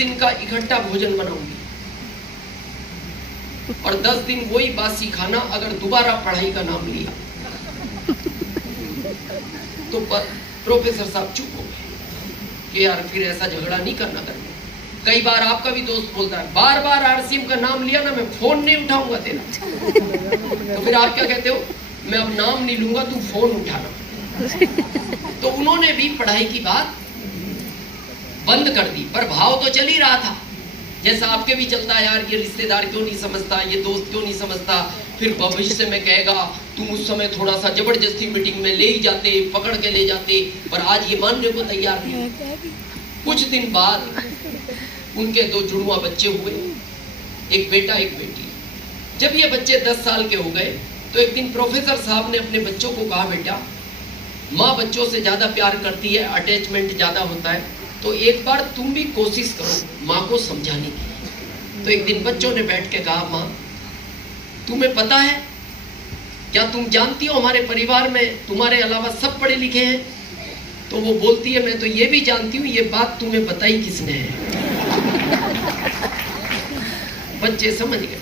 दिन का इकट्ठा भोजन बनाऊंगी और 10 दिन वही बासी खाना। अगर दोबारा पढ़ाई का नाम लिया तो प्रोफेसर साहब चुप हो गए कि यार फिर ऐसा झगड़ा नहीं करना करना। कई बार आपका भी दोस्त बोलता है बार बार आरसीएम का नाम लिया ना मैं फोन नहीं उठाऊंगा तेरा। तो फिर आप क्या कहते हो, मैं अब नाम नहीं लूंगा तू फोन उठाना। तो उन्होंने भी पढ़ाई की बात बंद कर दी, पर भाव तो चल ही रहा था जैसा आपके भी चलता है, यार ये रिश्तेदार क्यों नहीं समझता, ये दोस्त क्यों नहीं समझता। फिर भविष्य में कहेगा तुम उस समय थोड़ा सा जबरदस्ती मीटिंग में ले ही जाते, पकड़ के ले जाते, पर आज ये मानने को तैयार नहीं। कुछ दिन बाद उनके 2 जुड़वा बच्चे हुए, एक बेटा एक बेटी। जब ये बच्चे 10 साल के हो गए तो एक दिन प्रोफेसर साहब ने अपने बच्चों को कहा, बेटा माँ बच्चों से ज्यादा प्यार करती है, अटैचमेंट ज्यादा होता है, तो एक बार तुम भी कोशिश करो माँ को समझाने की। तो एक दिन बच्चों ने बैठ के कहा, माँ तुम्हें पता है क्या, तुम जानती हो हमारे परिवार में तुम्हारे अलावा सब पढ़े लिखे हैं। तो वो बोलती है मैं तो ये भी जानती हूँ, ये बात तुम्हें बताई किसने है। बच्चे समझ गए।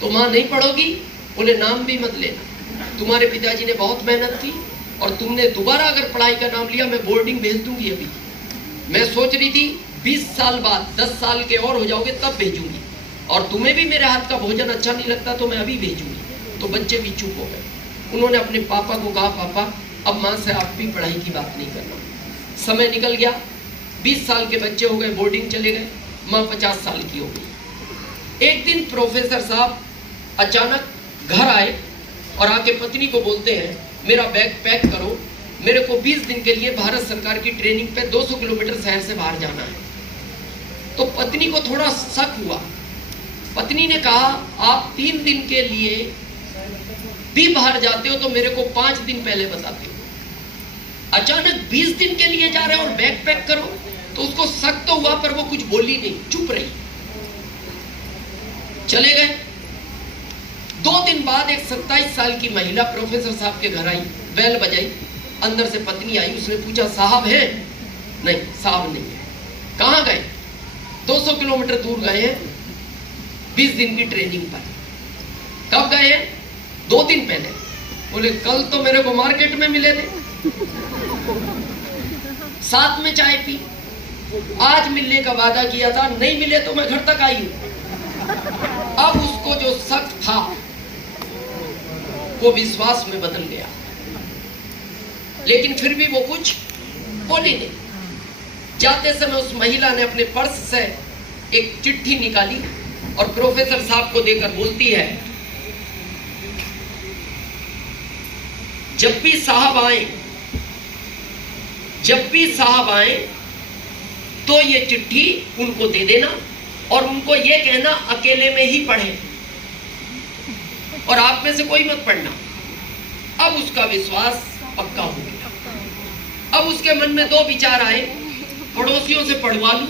तो माँ नहीं पढ़ोगी, बोले नाम भी मत लेना, तुम्हारे पिताजी ने बहुत मेहनत की और तुमने दोबारा अगर पढ़ाई का नाम लिया मैं बोर्डिंग भेज दूंगी। अभी मैं सोच रही थी 20 साल बाद 10 साल के और हो जाओगे तब भेजूंगी, और तुम्हें भी मेरे हाथ का भोजन अच्छा नहीं लगता तो मैं अभी भेजूंगी। तो बच्चे भी चुप हो गए। उन्होंने अपने पापा को कहा, पापा अब माँ से आप भी पढ़ाई की बात नहीं करना। समय निकल गया, 20 साल के बच्चे हो गए, बोर्डिंग चले गए, माँ 50 साल की हो गई। एक दिन प्रोफेसर साहब अचानक घर आए और आके पत्नी को बोलते हैं, मेरा बैग पैक करो, मेरे को 20 दिन के लिए भारत सरकार की ट्रेनिंग पे 200 किलोमीटर शहर से बाहर जाना है। तो पत्नी को थोड़ा शक हुआ। पत्नी ने कहा, आप 3 दिन के लिए भी बाहर जाते हो तो मेरे को 5 दिन पहले बताते हो, अचानक 20 दिन के लिए जा रहे हो और बैग पैक करो। तो उसको शक तो हुआ पर वो कुछ बोली नहीं, चुप रही। चले गए। 2 दिन बाद एक 27 साल की महिला प्रोफेसर साहब के घर आई, बेल बजाई, अंदर से पत्नी आई। उसने पूछा, साहब है? नहीं, साहब नहीं है। कहाँ गए? 200 किलोमीटर दूर गए हैं 20 दिन की ट्रेनिंग पर। कब गए हैं? 2 दिन पहले। बोले कल तो मेरे को मार्केट में मिले थे, साथ में चाय पी, आज मिलने का वादा किया था, नहीं मिले तो मैं घर तक आई हूं। अब उसको जो शक था वो विश्वास में बदल गया, लेकिन फिर भी वो कुछ बोली नहीं। जाते समय उस महिला ने अपने पर्स से एक चिट्ठी निकाली और प्रोफेसर साहब को देकर बोलती है, जब भी साहब आए तो ये चिट्ठी उनको दे देना और उनको ये कहना अकेले में ही पढ़े और आप में से कोई मत पढ़ना। अब उसका विश्वास पक्का हो गया। अब उसके मन में 2 विचार आए, पड़ोसियों से पढ़वा लूं,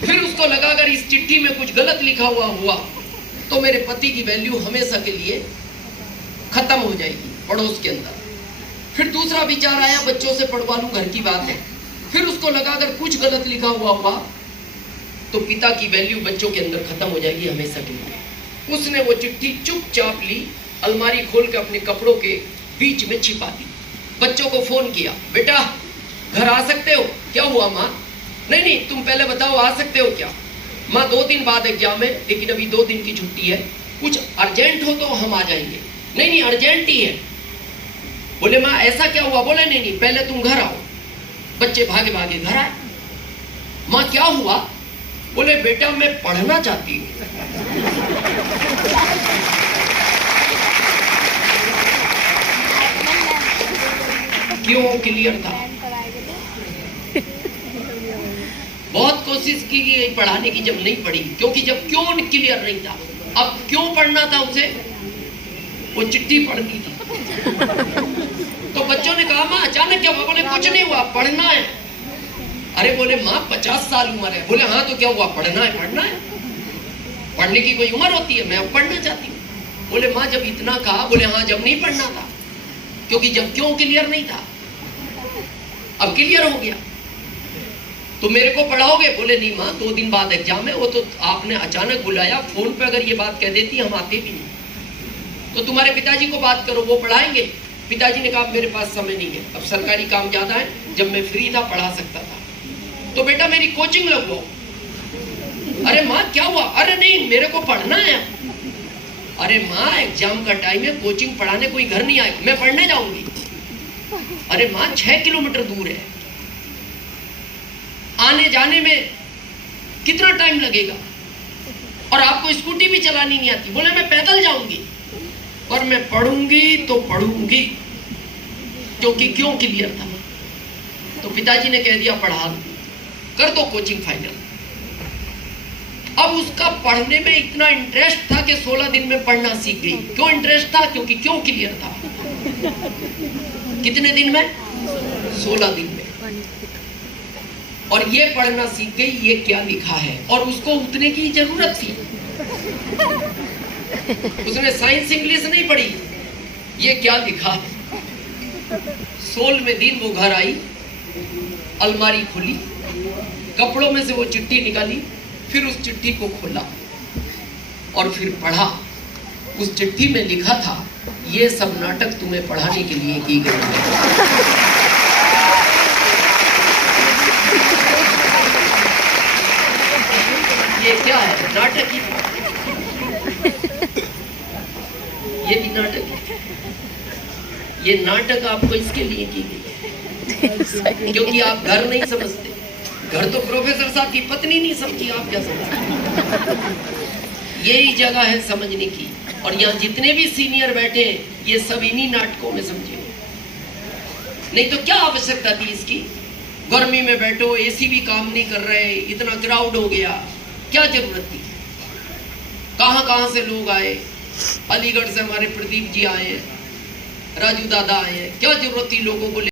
फिर उसको लगा अगर इस चिट्ठी में कुछ गलत लिखा हुआ तो मेरे पति की वैल्यू हमेशा के लिए खत्म हो जाएगी पड़ोस के अंदर। फिर दूसरा विचार आया, बच्चों से पढ़वा लूं, घर की बात है। फिर उसको लगा अगर कुछ गलत लिखा हुआ तो पिता की वैल्यू बच्चों के अंदर खत्म हो जाएगी हमेशा के लिए। उसने वो चिट्ठी चुपचाप ली, अलमारी खोल के अपने कपड़ों के बीच में छिपा दी। बच्चों को फोन किया, बेटा घर आ सकते हो? क्या हुआ माँ? नहीं तुम पहले बताओ आ सकते हो क्या? माँ 2 दिन बाद एग्जाम है, लेकिन अभी 2 दिन की छुट्टी है, कुछ अर्जेंट हो तो हम आ जाएंगे। नहीं अर्जेंट ही है। बोले माँ ऐसा क्या हुआ? बोले नहीं पहले तुम घर आओ। बच्चे भागे भागे घर आए। माँ क्या हुआ? बोले बेटा मैं पढ़ना चाहती हूँ। क्यों? क्लियर था। बहुत कोशिश की गई पढ़ाने की, जब नहीं पढ़ी, क्योंकि जब क्यों क्लियर नहीं था, अब क्यों पढ़ना था उसे, वो चिट्ठी पढ़ती थी। तो बच्चों ने कहा, माँ अचानक क्या हुआ? बोले कुछ नहीं हुआ, पढ़ना है। अरे बोले माँ 50 साल उम्र है। बोले हाँ तो क्या हुआ? पढ़ना है। पढ़ने की कोई उम्र होती है? मैं अब पढ़ना चाहती हूँ। बोले माँ जब इतना कहा, बोले हाँ जब नहीं पढ़ना था, क्योंकि जब क्यों क्लियर नहीं था, अब क्लियर हो गया। तो मेरे को पढ़ाओगे? बोले नहीं माँ, 2 दिन बाद एग्जाम है। वो तो आपने अचानक बुलाया, फोन पे अगर ये बात कह देती हम आते भी नहीं। तो तुम्हारे पिताजी को बात करो, वो पढ़ाएंगे। पिताजी ने कहा मेरे पास समय नहीं है, अब सरकारी काम ज्यादा है, जब मैं फ्री था पढ़ा सकता था। तो बेटा मेरी कोचिंग लगवाओ। अरे माँ क्या हुआ? अरे नहीं मेरे को पढ़ना है। अरे माँ एग्जाम का टाइम है, कोचिंग पढ़ाने कोई घर नहीं आएगा, मैं पढ़ने जाऊंगी। अरे माँ 6 किलोमीटर दूर है, आने जाने में कितना टाइम लगेगा, और आपको स्कूटी भी चलानी नहीं आती। बोले मैं पैदल जाऊंगी, पर मैं पढ़ूंगी तो पढ़ूंगी, क्योंकि क्यों क्लियर था। तो पिताजी ने कह दिया पढ़ा दो, कर दो कोचिंग फाइनल। अब उसका पढ़ने में इतना इंटरेस्ट था कि 16 दिन में पढ़ना सीख गई। क्यों इंटरेस्ट था? क्योंकि क्यों क्लियर था। कितने दिन में? 16 दिन में। और ये पढ़ना सीख गई, ये क्या लिखा है, और उसको उतने की जरूरत थी। उसने साइंस इंग्लिश नहीं पढ़ी, ये क्या लिखा। 16वें दिन वो घर आई, अलमारी खुली, कपड़ों में से वो चिट्ठी निकाली, फिर उस चिट्ठी को खोला और फिर पढ़ा। उस चिट्ठी में लिखा था ये सब नाटक तुम्हें पढ़ाने के लिए की गई है। ये क्या है? नाटक ही। ये भी नाटक है। ये नाटक आपको इसके लिए की गई है क्योंकि आप घर नहीं समझते। घर तो प्रोफेसर साहब की पत्नी नहीं समझी, आप क्या समझते? यही जगह है समझने की। और यहाँ जितने भी सीनियर बैठे हैं, ये सब इन्हीं नाटकों में समझे। नहीं तो क्या आवश्यकता थी इसकी? गर्मी में बैठो, एसी भी काम नहीं कर रहे, इतना क्राउड हो गया, क्या जरूरत थी? कहां से लोग आए, अलीगढ़ से हमारे प्रदीप जी आए हैं, राजू दादा आए हैं, क्या जरूरत थी लोगों को